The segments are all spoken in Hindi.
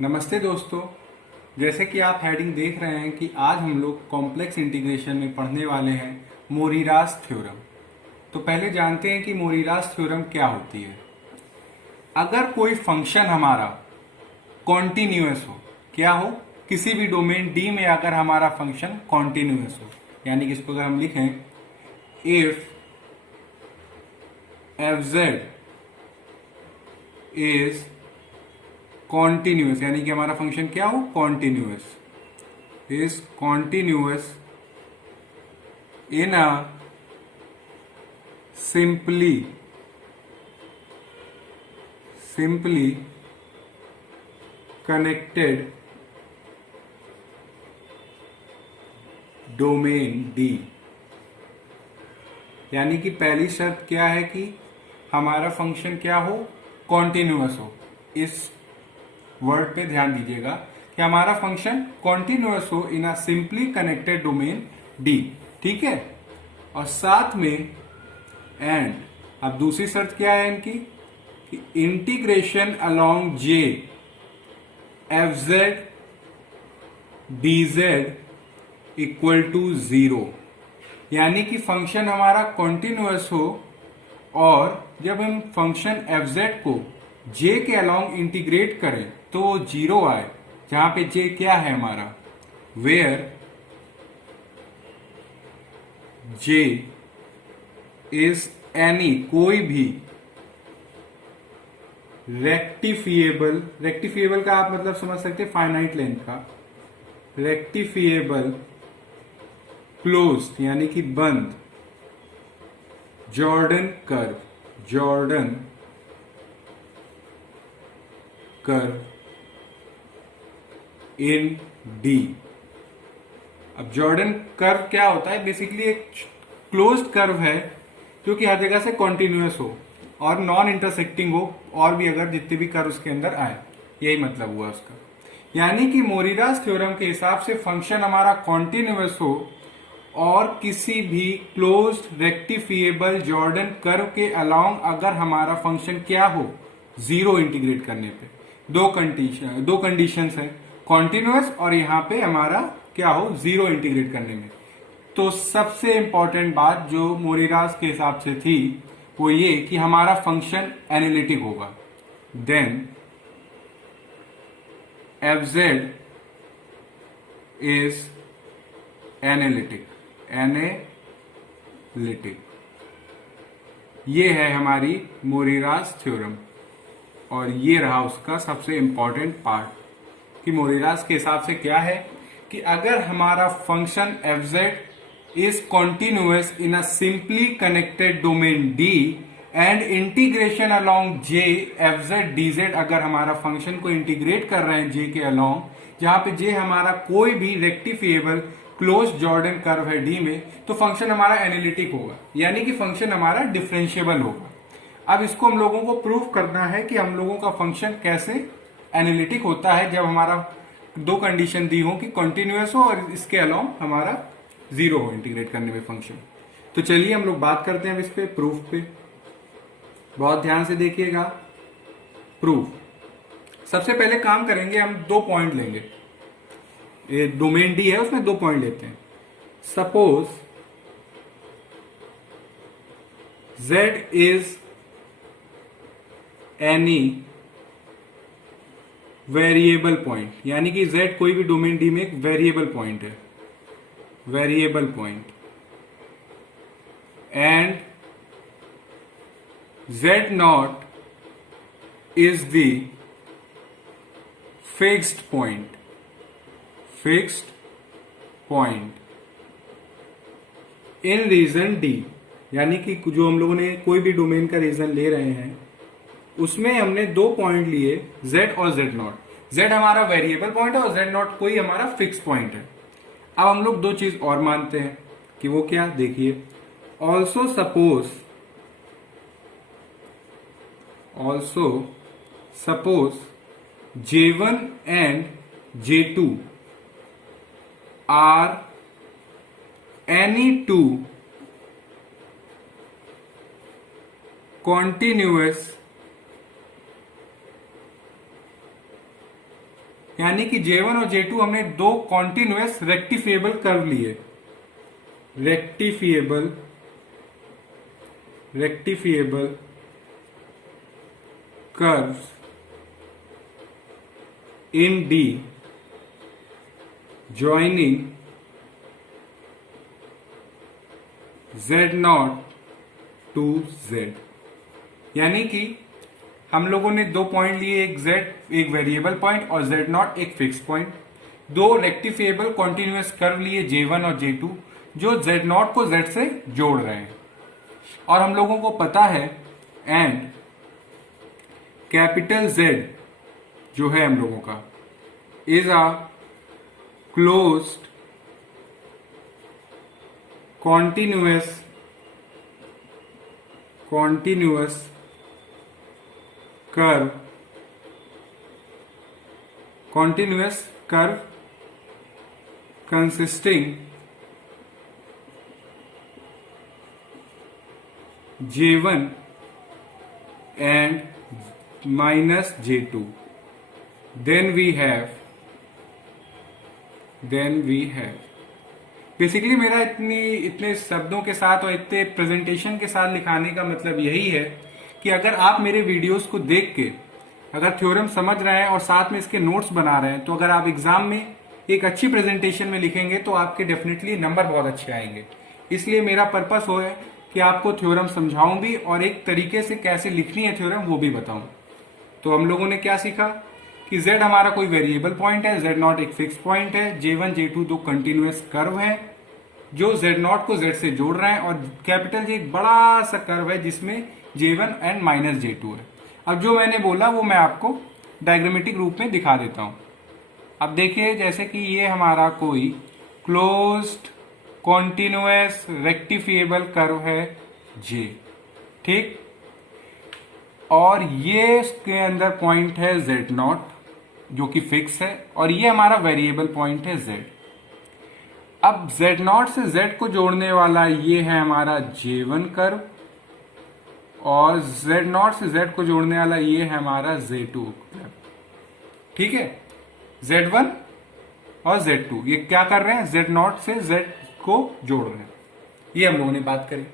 नमस्ते दोस्तों। जैसे कि आप हेडिंग देख रहे हैं कि आज हम लोग कॉम्प्लेक्स इंटीग्रेशन में पढ़ने वाले हैं मोरिरास थ्योरम। तो पहले जानते हैं कि मोरिरास थ्योरम क्या होती है। अगर कोई फंक्शन हमारा कॉन्टिन्यूअस हो, क्या हो, किसी भी डोमेन डी में अगर हमारा फंक्शन कॉन्टिन्यूअस हो, यानी कि इसको अगर हम लिखें if F Z is continuous, यानी कि हमारा फंक्शन क्या हो, continuous, is continuous in a simply connected domain D. यानी कि पहली शर्त क्या है कि हमारा फंक्शन क्या हो, कॉन्टिन्यूअस हो। इस वर्ड पे ध्यान दीजिएगा कि हमारा फंक्शन कॉन्टिन्यूअस हो in a simply connected domain D. ठीक है, और साथ में एंड, अब दूसरी शर्त क्या है इनकी कि integration along J F Z D Z equal to 0। यानी कि फंक्शन हमारा कॉन्टिन्यूअस हो और जब हम फंक्शन एफ जेड को जे के अलोंग इंटीग्रेट करें तो वो 0 आए, जहां पे जे क्या है हमारा, वेयर जे इज एनी, कोई भी रेक्टिफिएबल का आप मतलब समझ सकते हैं फाइनाइट लेंथ का, रेक्टिफिएबल क्लोज्ड यानी कि बंद जॉर्डन कर्व इन डी। अब जॉर्डन कर्व क्या होता है, बेसिकली एक क्लोज्ड कर्व है जो कि हर जगह से कॉन्टिन्यूअस हो और नॉन इंटरसेक्टिंग हो, और भी अगर जितने भी कर्व उसके अंदर आए, यही मतलब हुआ उसका। यानी कि मोरिरास थ्योरम के हिसाब से फंक्शन हमारा कॉन्टिन्यूअस हो और किसी भी क्लोज्ड रेक्टिफिएबल जॉर्डन कर्व के अलोंग अगर हमारा फंक्शन क्या हो, 0 इंटीग्रेट करने पे दो कंडीशंस है, कॉन्टिन्यूअस और यहां पे हमारा क्या हो, 0 इंटीग्रेट करने में। तो सबसे इंपॉर्टेंट बात जो मोरिरास के हिसाब से थी वो ये कि हमारा फंक्शन एनालिटिक होगा। Then F Z is analytic, ये है हमारी मोरिरास थ्योरम। और ये रहा उसका सबसे इंपॉर्टेंट पार्ट कि मोरिरास के हिसाब से क्या है कि अगर हमारा function F Z is continuous in a simply connected domain D and integration along J F Z D Z, अगर हमारा फंक्शन को इंटीग्रेट कर रहे हैं जे के अलोंग, जहां पे जे हमारा कोई भी रेक्टिफिएबल क्लोज जॉर्डन कर्व है डी में, तो फंक्शन हमारा एनालिटिक होगा, यानी कि फंक्शन हमारा डिफरेंशिएबल होगा। अब इसको हम लोगों को प्रूव करना है कि हम लोगों का फंक्शन कैसे एनालिटिक होता है जब हमारा दो कंडीशन दी हो कि कॉन्टिन्यूअस हो और इसके अलावा हमारा 0 हो इंटीग्रेट करने में फंक्शन। तो चलिए हम लोग बात करते हैं अब इस पे प्रूफ पे। बहुत ध्यान से देखिएगा। प्रूफ सबसे पहले काम करेंगे, हम 2 पॉइंट लेंगे। ये डोमेन डी है उसमें 2 पॉइंट लेते हैं। Suppose z is any variable point, यानी कि z कोई भी डोमेन डी में एक वेरिएबल पॉइंट है, variable point, and z naught is the fixed point in region D. यानी कि जो हम लोगों ने कोई भी डोमेन का रीजन ले रहे हैं उसमें हमने 2 पॉइंट लिए, z और z नॉट। z हमारा वेरिएबल पॉइंट है और z नॉट कोई हमारा फिक्स पॉइंट है। अब हम लोग 2 चीज और मानते हैं कि वो क्या, देखिए, also suppose J1 and J2 are any 2 continuous यानी कि J1 और J2 हमने दो कॉन्टिन्यूअस रेक्टिफिएबल कर्व लिए, rectifiable curves in D joining Z0 to Z। यानी कि हम लोगों ने दो पॉइंट लिए, एक Z एक वेरिएबल पॉइंट और Z0 एक फिक्स पॉइंट। दो रेक्टिफिएबल कॉन्टिन्यूअस कर्व लिए J1 और J2 जो Z0 को Z से जोड़ रहे हैं। और हम लोगों को पता है एंड कैपिटल Z जो है हम लोगों का is a closed continuous curve consisting J1 and minus J2। then we have basically मेरा इतने शब्दों के साथ और इतने प्रेजेंटेशन के साथ लिखाने का मतलब यही है कि अगर आप मेरे वीडियोस को देख के अगर थ्योरम समझ रहे हैं और साथ में इसके नोट्स बना रहे हैं तो अगर आप एग्जाम में एक अच्छी प्रेजेंटेशन में लिखेंगे तो आपके डेफिनेटली नंबर बहुत अच्छे आएंगे। इसलिए मेरा पर्पस वो है कि आपको थ्योरम समझाऊं भी और एक तरीके से कैसे लिखनी है थ्योरम वो भी बताऊं। तो हम लोगों ने क्या सीखा कि Z हमारा कोई वेरिएबल पॉइंट है, Z0 एक फिक्स पॉइंट है, J1 J2 दो कंटिन्यूअस कर्व है जो Z0 को Z से जोड़ रहे हैं और कैपिटल J एक बड़ा सा कर्व है जिसमें J1 एंड माइनस J2 है। अब जो मैंने बोला वो मैं आपको डायग्रामेटिक रूप में दिखा देता हूं। अब देखिए जैसे कि ये हमारा कोई क्लोज्ड कॉन्टिन्यूअस रेक्टिफिएबल कर्व है J, ठीक, और ये इसके अंदर पॉइंट है Z0 जो कि फिक्स है और ये हमारा वेरिएबल पॉइंट है Z। अब Z0 से Z को जोड़ने वाला ये है हमारा J1 कर्व और Z0 से Z को जोड़ने वाला ये है हमारा Z2 कर्व, ठीक है। Z1 और Z2 ये क्या कर रहे हैं, Z0 से Z को जोड़ रहे हैं, ये हम लोगों ने बात करी।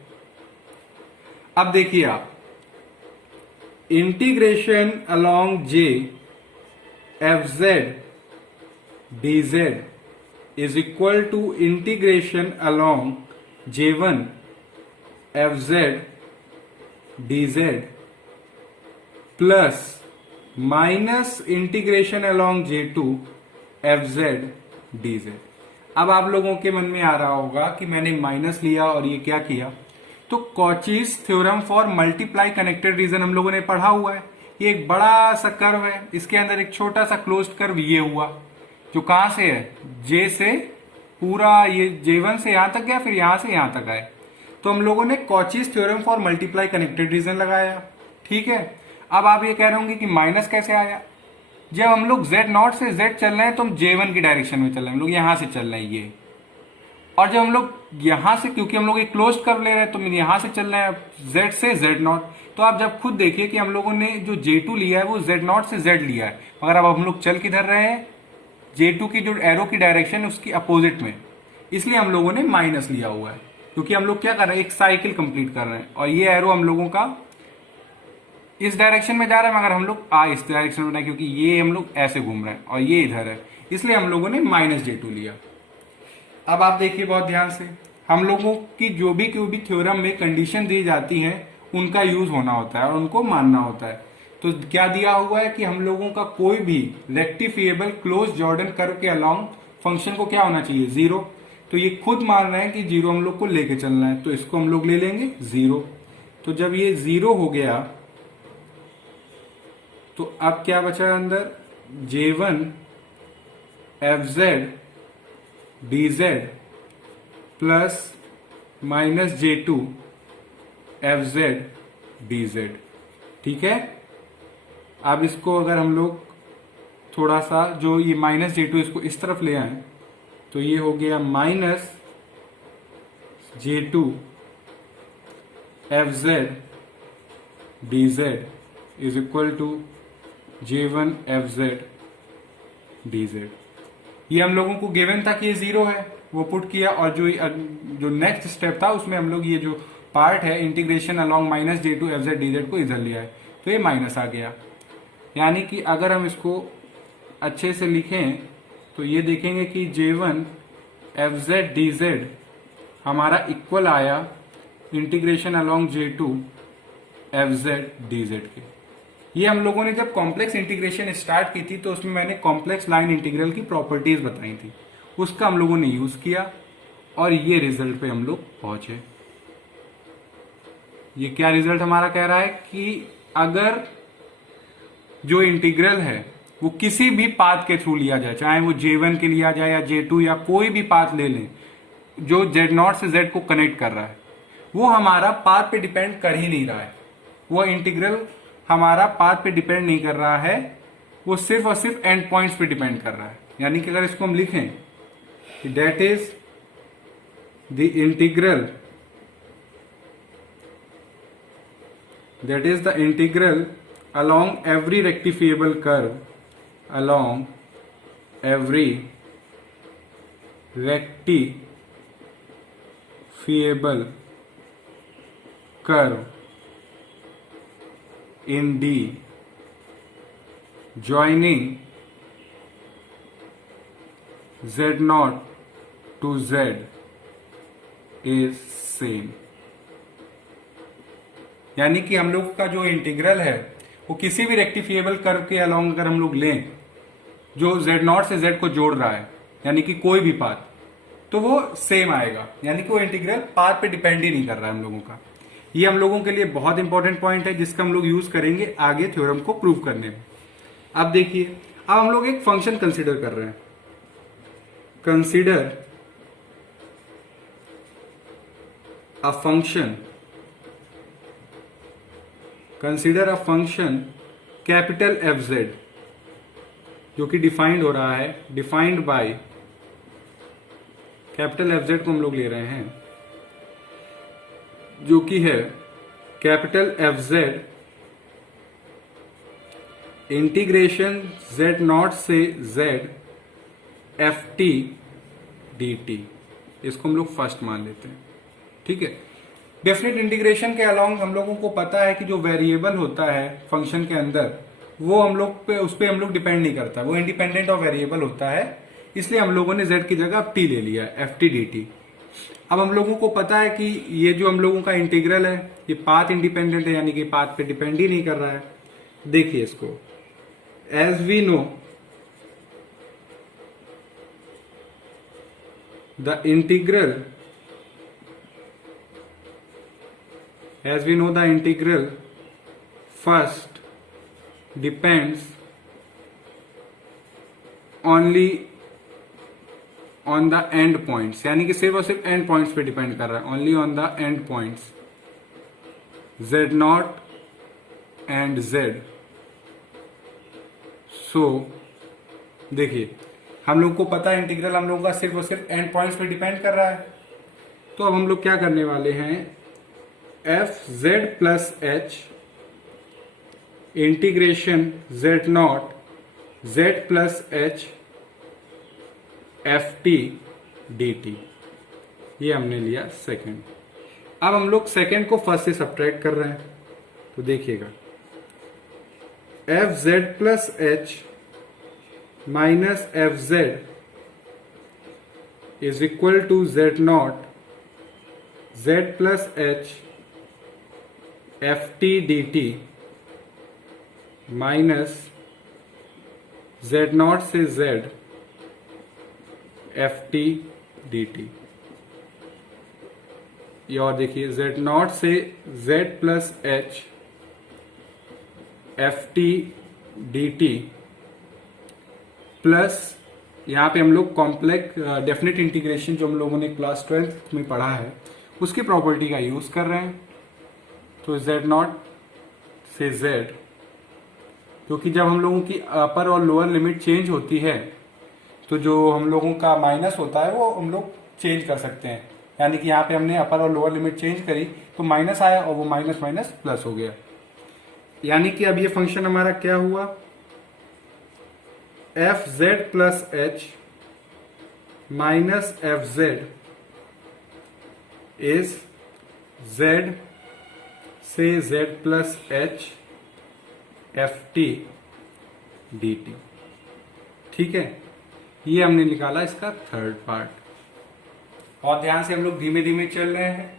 अब देखिए आप integration along J FZ dz is equal to integration along J1 FZ dz plus minus integration along J2 FZ dz। अब आप लोगों के मन में आ रहा होगा कि मैंने माइनस लिया और ये क्या किया, तो Cauchy's theorem for multiply connected region हम लोगों ने पढ़ा हुआ है। ये एक बड़ा सा कर्व है, इसके अंदर एक छोटा सा क्लोज्ड कर्व ये हुआ जो कहां से है, J से पूरा ये J1 से यहां तक गया फिर यहां से यहां तक आए, तो हम लोगों ने Cauchy's theorem for multiply connected region लगाया, ठीक है। अब आप ये कह रहे होंगे कि माइनस कैसे आया, जब हम लोग Z0 से Z चल रहे हैं तो हम J1 की डायरेक्शन में चल रहे हैं, हम लोग यहां से चल रहे हैं ये, और जब हम लोग यहां से, क्योंकि हम लोग एक क्लोज कर्व ले रहे हैं तो यहां से चल रहे हैं Z से Z0, तो आप जब खुद देखिए कि हम लोगों ने जो J2 लिया है वो Z0 से Z लिया है, मगर अब हम लोग चल किधर रहे हैं, J2 की जो एरो की डायरेक्शन है उसकी अपोजिट में, इसलिए हम लोगों ने माइनस लिया हुआ है, क्योंकि हम लोग क्या कर रहे हैं, एक साइकिल कंप्लीट कर रहे हैं और ये एरो हम लोगों का इस डायरेक्शन में जा रहा है, मगर हम लोग इस डायरेक्शन में, क्योंकि ये हम लोग ऐसे घूम रहे हैं और ये इधर है, इसलिए हम लोगों ने माइनस J2 लिया। अब आप देखिए बहुत ध्यान से, हम लोगों की जो भी थ्योरम में कंडीशन दी जाती है उनका यूज होना होता है और उनको मानना होता है। तो क्या दिया हुआ है कि हम लोगों का कोई भी रेक्टिफिएबल क्लोज जॉर्डन कर्व के अलोंग फंक्शन को क्या होना चाहिए, 0। तो ये खुद मान रहे हैं कि 0 हम लोग को लेके चलना है, तो इसको हम लोग ले लेंगे 0। तो जब ये 0 हो गया तो अब क्या बचा अंदर, J1 FZ dz plus minus J2 FZ dz, ठीक है। अब इसको अगर हम लोग थोड़ा सा जो ये माइनस J2 इसको इस तरफ ले आए तो ये हो गया minus J2 FZ dz is equal to J1 FZ D Z. ये हम लोगों को गिवन था कि ये 0 है, वो पुट किया, और जो नेक्स्ट स्टेप था उसमें हम लोग ये जो पार्ट है integration along minus J two F Z D Z को इधर लिया है, तो ये माइनस आ गया। यानी कि अगर हम इसको अच्छे से लिखें तो ये देखेंगे कि J1 F Z D Z हमारा इक्वल आया integration along J2 F Z D Z के। ये हम लोगों ने जब कॉम्प्लेक्स इंटीग्रेशन स्टार्ट की थी तो उसमें मैंने कॉम्प्लेक्स लाइन इंटीग्रल की प्रॉपर्टीज बताई थी, उसका हम लोगों ने यूज किया और ये रिजल्ट पे हम लोग पहुंचे। ये क्या रिजल्ट हमारा कह रहा है कि अगर जो इंटीग्रल है वो किसी भी पाथ के थ्रू लिया जाए, चाहे वो J1 के लिया जाए या J2 या कोई भी पाथ ले लें जो Z0 से Z को कनेक्ट कर रहा है, वो हमारा पाथ पे डिपेंड कर ही नहीं रहा है। वो इंटीग्रल हमारा पाथ पे डिपेंड नहीं कर रहा है, वो सिर्फ और सिर्फ एंड पॉइंट्स पे डिपेंड कर रहा है। यानी कि अगर इसको हम लिखें कि that is the integral, that is the integral along every rectifiable curve, along every rectifiable curve in D joining Z0 to Z is same। यानी कि हम लोग का जो इंटीग्रल है वो किसी भी रेक्टिफिएबल कर्व के अलोंग अगर हम लोग लें जो Z0 से Z को जोड़ रहा है, यानी कि कोई भी पाथ, तो वो सेम आएगा। यानी कि वो इंटीग्रल पाथ पे डिपेंड ही नहीं कर रहा है हम लोगों का। ये हम लोगों के लिए बहुत इंपॉर्टेंट पॉइंट है जिसका हम लोग यूज करेंगे आगे थ्योरम को प्रूव करने में। अब देखिए, अब हम लोग एक फंक्शन कंसिडर कर रहे हैं। Consider a function, consider a function capital F Z जो कि डिफाइंड हो रहा है, defined by capital F Z को हम लोग ले रहे हैं जो कि है capital F Z integration Z naught से Z F T D T. इसको हम लोग फर्स्ट मान लेते हैं, ठीक है। डेफिनेट इंटीग्रेशन के अलोंग हम लोगों को पता है कि जो वेरिएबल होता है फंक्शन के अंदर वो हम लोग पे, उस पर हम लोग डिपेंड नहीं करता, वो इंडिपेंडेंट ऑफ वेरिएबल होता है। इसलिए हम लोगों ने z की जगह t ले लिया है, एफ टी डी टी। अब हम लोगों को पता है कि ये जो हम लोगों का इंटीग्रल है ये पाथ इंडिपेंडेंट है, यानी कि पाथ पे डिपेंड ही नहीं कर रहा है। देखिए इसको, as we know the integral, as we know the integral first depends only on the end points, यानी कि सिर्फ और सिर्फ एंड पॉइंट्स पे डिपेंड कर रहा है, only on the end points Z0 and Z। so देखिए हम लोग को पता है इंटीग्रल हम लोग का सिर्फ और सिर्फ एंड पॉइंट्स पे डिपेंड कर रहा है। तो अब हम लोग क्या करने वाले हैं, F Z plus H integration Z naught Z plus H F T D T, ये हमने लिया सेकेंड। अब हम लोग सेकेंड को फर्स्ट से सब्ट्रैक्ट कर रहे हैं, तो देखिएगा F Z plus H minus F Z is equal to Z naught Z plus H F T D T minus Z naught से Z F T D T. ये और देखिए जेड नॉट से Z plus H F T D T plus यहाँ पे हम लोग कॉम्प्लेक्स डेफिनेट इंटीग्रेशन जो हम लोगों ने क्लास 12th में पढ़ा है उसकी प्रॉपर्टी का यूज कर रहे हैं। तो जेड नॉट से जेड, क्योंकि जब हम लोगों की अपर और लोअर लिमिट चेंज होती है तो जो हम लोगों का माइनस होता है वो हम लोग चेंज कर सकते हैं। यानी कि यहाँ पे हमने अपर और लोअर लिमिट चेंज करी तो माइनस आया और वो माइनस माइनस प्लस हो गया। यानी कि अब ये फंक्शन हमारा क्या हुआ, F Z plus H minus F Z is Z से Z plus H F T D T. ठीक है, ये हमने निकाला इसका थर्ड पार्ट। और ध्यान से हम लोग धीमे धीमे चल रहे हैं।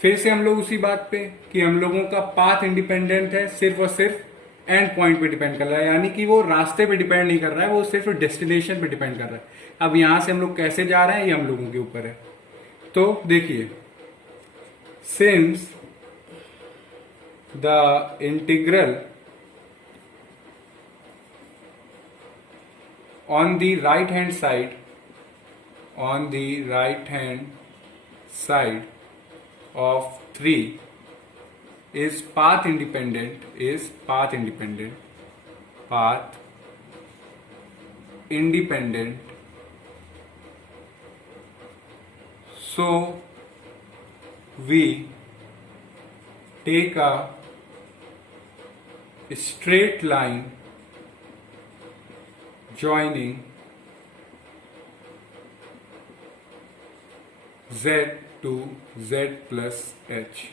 फिर से हम लोग उसी बात पे कि हम लोगों का पाथ इंडिपेंडेंट है, सिर्फ और सिर्फ एंड पॉइंट पे डिपेंड कर रहा है, यानी कि वो रास्ते पे डिपेंड नहीं कर रहा है, वो सिर्फ डेस्टिनेशन पे डिपेंड कर रहा है। अब यहां से हम लोग कैसे जा रहे हैं ये हम लोगों के ऊपर है। तो देखिए, since the integral on the right hand side of 3 is path independent, so we take a straight line joining z to z plus h,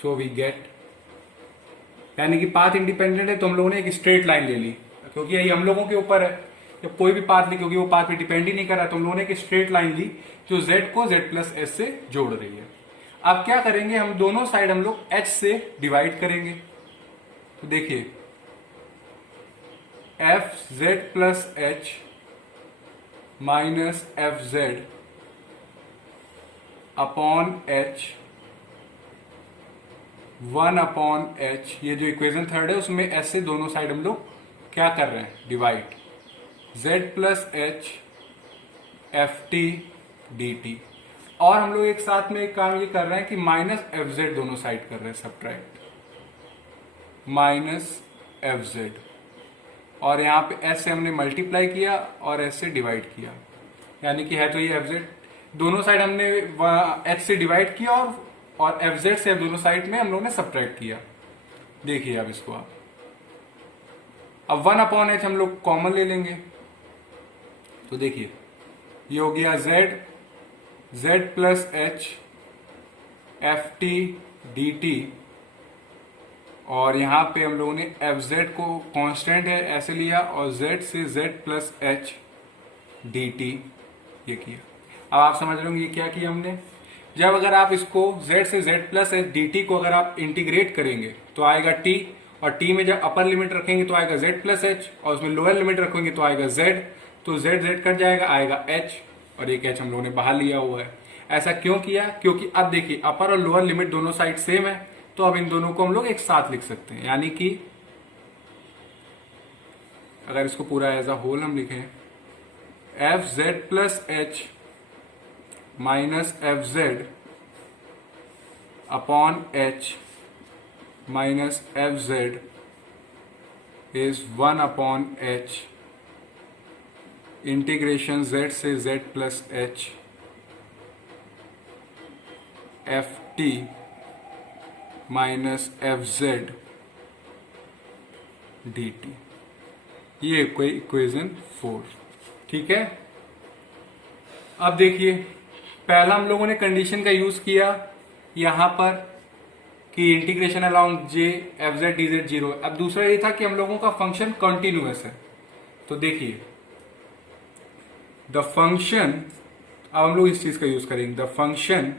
so we get, यानी कि पाथ इंडिपेंडेंट है तो हम लोगों ने एक स्ट्रेट लाइन ले ली, क्योंकि यही हम लोगों के ऊपर है। जब कोई भी पाथ ली, क्योंकि वो पाथ पे डिपेंड ही नहीं कर रहा, तो हम लोगों ने एक स्ट्रेट लाइन ली जो z को z प्लस h से जोड़ रही है। अब क्या करेंगे, हम दोनों साइड हम लोग h से डिवाइड करेंगे। तो देखिए, F Z plus H minus F Z upon H 1 upon H, ये जो इक्वेशन थर्ड है उसमें एच से दोनों साइड हम लोग क्या कर रहे हैं, divide, Z plus H F T D T. और हम लोग एक साथ में एक काम ये कर रहे हैं कि माइनस एफ जेड दोनों साइड कर रहे हैं, सब्ट्रैक्ट माइनस एफ जेड, और यहाँ पे s से हमने मल्टीप्लाई किया और s से डिवाइड किया, यानी कि है तो ये एफ जेड, दोनों साइड हमने h से डिवाइड किया और एफ जेड से दोनों साइड में हम लोगों ने सब्ट्रैक्ट किया। देखिए अब इसको आप, अब 1 अपॉन एच हम लोग कॉमन ले लेंगे। तो देखिए ये हो गया z plus H F T D T, और यहाँ पे हम लोगों ने एफ जेड को कांस्टेंट है ऐसे लिया और z से z plus H D T ये किया। अब आप समझ रहे होंगे ये क्या किया हमने। जब अगर आप इसको z से z plus H D T को अगर आप इंटीग्रेट करेंगे तो आएगा t, और t में जब अपर लिमिट रखेंगे तो आएगा z प्लस एच, और उसमें लोअर लिमिट रखेंगे तो आएगा z, तो z कट जाएगा, आएगा h, और एक h हम लोगों ने बाहर लिया हुआ है। ऐसा क्यों किया, क्योंकि अब देखिए अपर और लोअर लिमिट दोनों साइड सेम है, तो अब इन दोनों को हम लोग एक साथ लिख सकते हैं, यानी कि अगर इसको पूरा एज अ होल हम लिखें, F Z plus H minus F Z upon H minus F Z is 1 upon H integration z से z plus H F T minus F Z D T, ये कोई इक्वेशन 4। ठीक है, अब देखिए पहला हम लोगों ने कंडीशन का यूज किया यहां पर कि integration along J F Z D Z 0। अब दूसरा ये था कि हम लोगों का फंक्शन कॉन्टिन्यूअस है। तो देखिए द फंक्शन, अब हम लोग इस चीज का यूज करेंगे, the function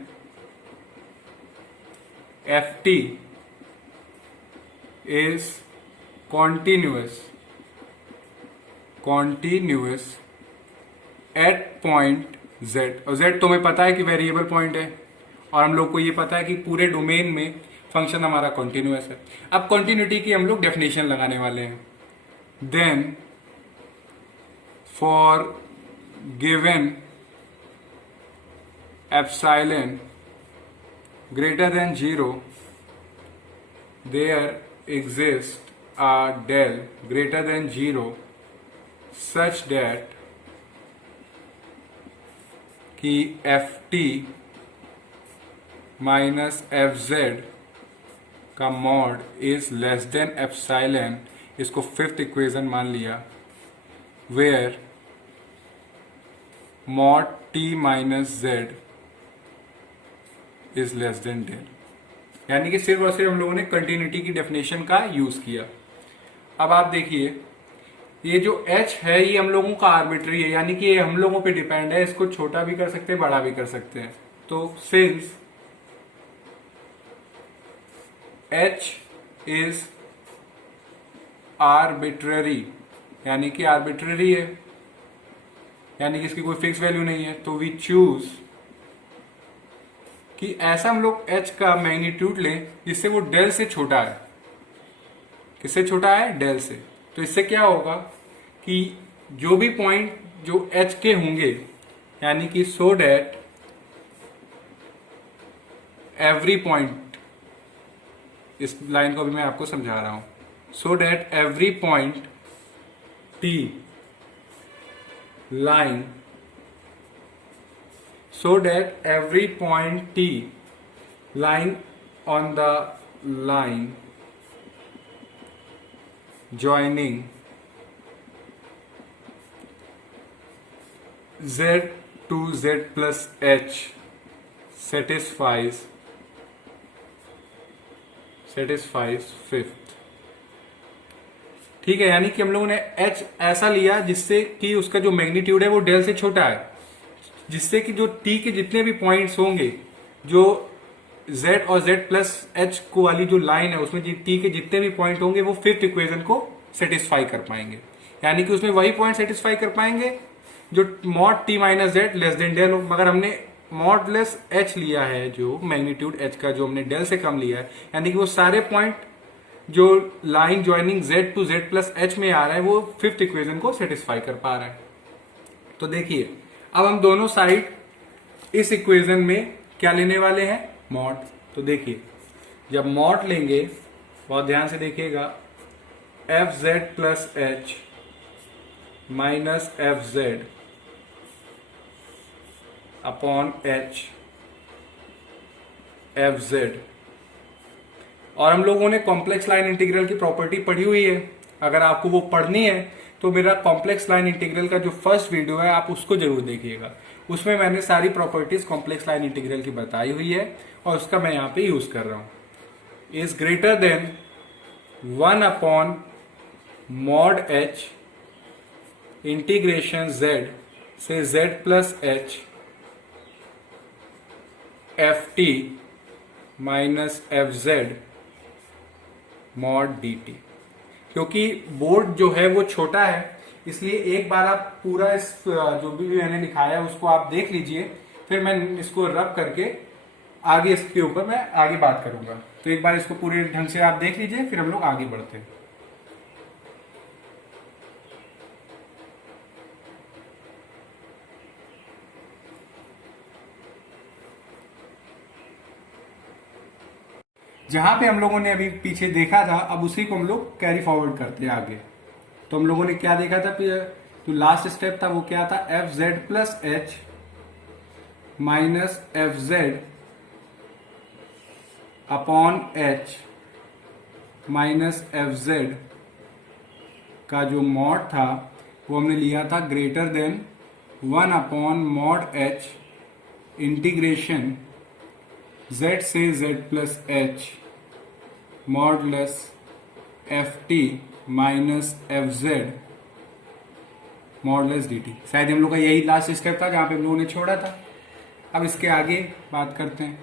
F T is continuous at point z, और z तो हमें पता है कि वेरिएबल पॉइंट है, और हम लोग को ये पता है कि पूरे डोमेन में फंक्शन हमारा कॉन्टिन्यूअस है। अब कॉन्टिन्यूटी की हम लोग डेफिनेशन लगाने वाले हैं। Then for given epsilon greater than 0 there exists a del greater than 0 such that कि F T minus F Z का mod is less than epsilon, इसको फिफ्थ इक्वेशन मान लिया, where mod t minus z is less than 10। यानी कि सिर्फ और सिर्फ हम लोगों ने कंटिन्यूटी की डेफिनेशन का यूज किया। अब आप देखिए ये जो h है ये हम लोगों का आर्बिट्री है, यानी कि ये हम लोगों पे डिपेंड है, इसको छोटा भी कर सकते हैं बड़ा भी कर सकते हैं। तो सिंस h इज आर्बिट्ररी, यानी कि आर्बिट्ररी है, यानी कि इसकी कोई फिक्स वैल्यू नहीं है, तो वी चूज कि ऐसा हम लोग h का मैग्नीट्यूड लें जिससे वो डेल से छोटा है। किससे छोटा है? डेल से। तो इससे क्या होगा कि जो भी पॉइंट जो h के होंगे, यानी कि सो डेट एवरी पॉइंट, इस लाइन को भी मैं आपको समझा रहा हूं, so that every point t line, so that every point t line on the line joining z to z plus h satisfies fifth। ठीक है, यानी कि हम लोगों ने h ऐसा लिया जिससे कि उसका जो मैग्नीट्यूड है वो डेल से छोटा है, जिससे कि जो t के जितने भी पॉइंट्स होंगे, जो z और z प्लस h को वाली जो लाइन है उसमें t के जितने भी पॉइंट होंगे वो फिफ्थ इक्वेशन को सेटिस्फाई कर पाएंगे। यानी कि उसमें वही पॉइंट सेटिस्फाई कर पाएंगे जो mod t minus Z less than del हो। मगर हमने मॉड लेस h लिया है, जो मैग्नीट्यूड h का जो हमने डेल से कम लिया है, यानी कि वो सारे पॉइंट जो line joining z to z plus h में आ रहा है वो फिफ्थ इक्वेशन को सेटिस्फाई कर पा रहा है। तो देखिए अब हम दोनों साइड इस इक्वेशन में क्या लेने वाले हैं? मॉड। तो देखिए जब मॉड लेंगे, बहुत ध्यान से देखिएगा, F Z plus H minus F Z upon H F Z. और हम लोगों ने कॉम्प्लेक्स लाइन इंटीग्रल की प्रॉपर्टी पढ़ी हुई है, अगर आपको वो पढ़नी है तो मेरा कॉम्प्लेक्स लाइन इंटीग्रल का जो फर्स्ट वीडियो है आप उसको जरूर देखिएगा। उसमें मैंने सारी प्रॉपर्टीज कॉम्प्लेक्स लाइन इंटीग्रल की बताई हुई है और उसका मैं यहाँ पे यूज कर रहा हूँ। Is greater than 1 upon mod H integration Z से Z plus H F T minus F Z mod D T. क्योंकि बोर्ड जो है वो छोटा है, इसलिए एक बार आप पूरा इस जो भी मैंने लिखाया है उसको आप देख लीजिए, फिर मैं इसको रब करके आगे इसके ऊपर मैं आगे बात करूंगा। तो एक बार इसको पूरे ढंग से आप देख लीजिए, फिर हम लोग आगे बढ़ते हैं। जहां पे हम लोगों ने अभी पीछे देखा था, अब उसी को हम लोग कैरी फॉरवर्ड करते हैं आगे। तो हम लोगों ने क्या देखा था? तो लास्ट स्टेप था वो क्या था? F Z plus H minus F Z upon H minus F Z का जो मॉड था वो हमने लिया था greater than 1 upon mod H integration z से z plus H modulus F T minus F Z modulus D T. शायद हम लोग का यही लास्ट स्टेप था जहां पे हम लोगों ने छोड़ा था। अब इसके आगे बात करते हैं।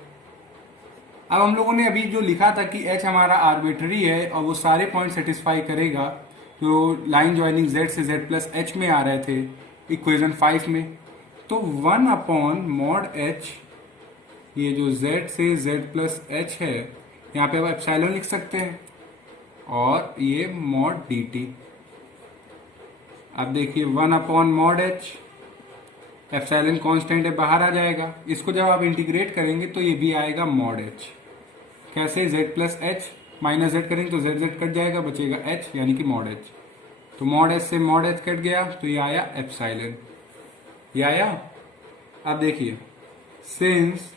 अब हम लोगों ने अभी जो लिखा था कि h हमारा आर्बिट्ररी है और वो सारे पॉइंट सेटिस्फाई करेगा जो लाइन ज्वाइनिंग z से z प्लस एच में आ रहे थे इक्वेशन 5 में। तो 1 अपॉन मॉड h, ये जो z से z प्लस एच है, यहाँ पे आप एप्सिलॉन लिख सकते हैं, और ये मॉड डी टी। अब देखिए 1 upon mod h, epsilon constant है बाहर आ जाएगा, इसको जब आप इंटीग्रेट करेंगे तो ये भी आएगा मॉड h। कैसे? z plus H minus z करेंगे तो z z कट जाएगा, बचेगा h यानी कि मॉड h। तो मॉड h से मॉड h कट गया तो ये आया एप्सिलॉन, ये आया। अब देखिए since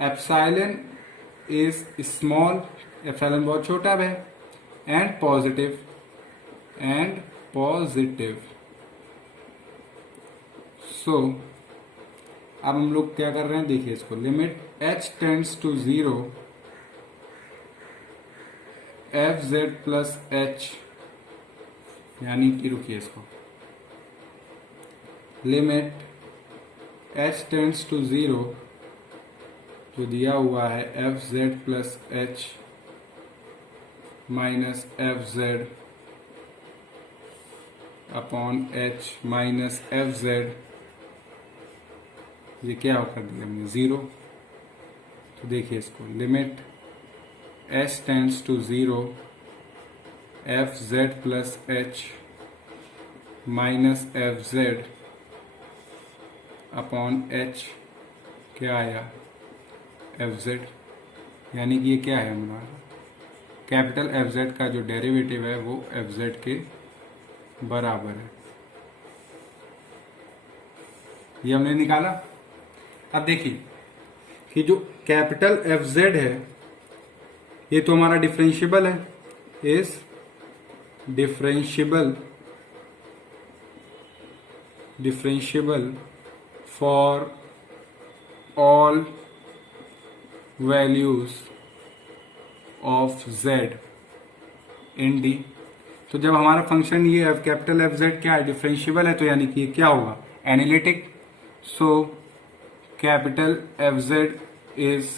epsilon is small, epsilon बहुत छोटा है, एंड पॉजिटिव पॉजिटिव। सो अब हम लोग क्या कर रहे हैं, देखिए इसको, limit h tends to 0 F Z plus H, यानी कि रुकिए इसको, लिमिट h टेंड्स टू 0 जो दिया हुआ है F Z plus H minus F Z upon H minus F Z, ये क्या कर दिया हमने, 0। तो देखिए इसको, limit h tends to 0 F Z plus H minus F Z upon H, क्या आया, एफ जेड, यानी कि ये क्या है हमारा, कैपिटल एफ जेड का जो डेरिवेटिव है वो एफ जेड के बराबर है। ये हमने निकाला। अब देखिए कि जो कैपिटल एफ जेड है ये तो हमारा डिफरेंशिएबल है, is differentiable for all values of z in d। तो जब हमारा फंक्शन ये f कैपिटल एफ जेड क्या है, डिफरेंशिएबल है, तो यानी कि ये क्या होगा, analytic. So capital F Z is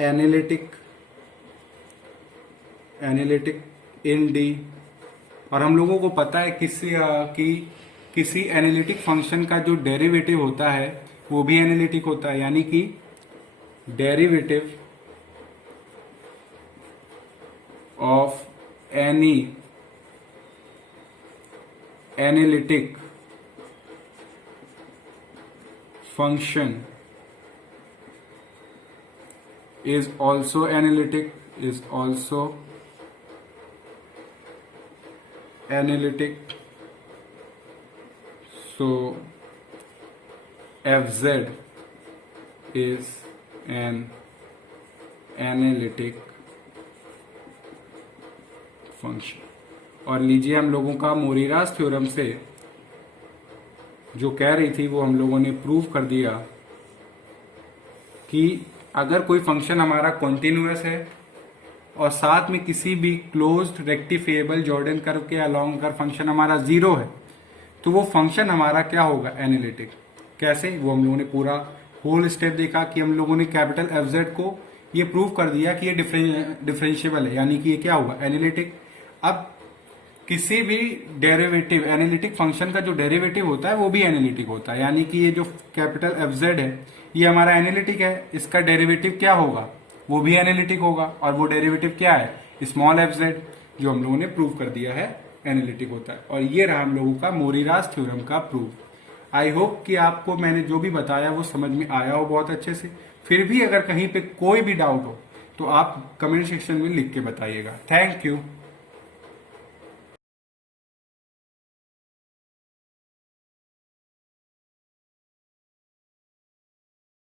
analytic in d। और हम लोगों को पता है किसी एनालिटिक फंक्शन का जो डेरिवेटिव होता है वो भी एनालिटिक होता है, यानी कि derivative of any analytic function is also analytic, so fz is an analytic function. और लीजिए हम लोगों का मोरिरास थ्योरम से जो कह रही थी वो हम लोगों ने प्रूव कर दिया कि अगर कोई फंक्शन हमारा कॉन्टिन्यूअस है और साथ में किसी भी क्लोज्ड रेक्टिफिएबल जॉर्डन कर्व के अलोंग अगर फंक्शन हमारा 0 है तो वो फंक्शन हमारा क्या होगा, एनालिटिक। कैसे, वो हम लोगों ने पूरा होल स्टेप देखा कि हम लोगों ने कैपिटल एफ जेड को ये प्रूव कर दिया कि ये डिफरेंशिएबल है, यानी कि ये क्या होगा, एनालिटिक। अब किसी भी डेरिवेटिव एनालिटिक फंक्शन का जो डेरिवेटिव होता है वो भी एनालिटिक होता है, यानी कि ये जो कैपिटल एफ जेड है ये हमारा एनालिटिक है, इसका डेरिवेटिव क्या होगा, वो भी एनालिटिक होगा। और वो डेरिवेटिव क्या है, स्मॉल एफ जेड, जो हम लोगों ने प्रूव कर दिया है एनालिटिक होता है। और ये रहा हम लोगों का मोरिरास थ्योरम का प्रूफ। आई होप कि आपको मैंने जो भी बताया वो समझ में आया हो बहुत अच्छे से। फिर भी अगर कहीं पे कोई भी डाउट हो तो आप कमेंट सेक्शन में लिख के बताइएगा। Thank you.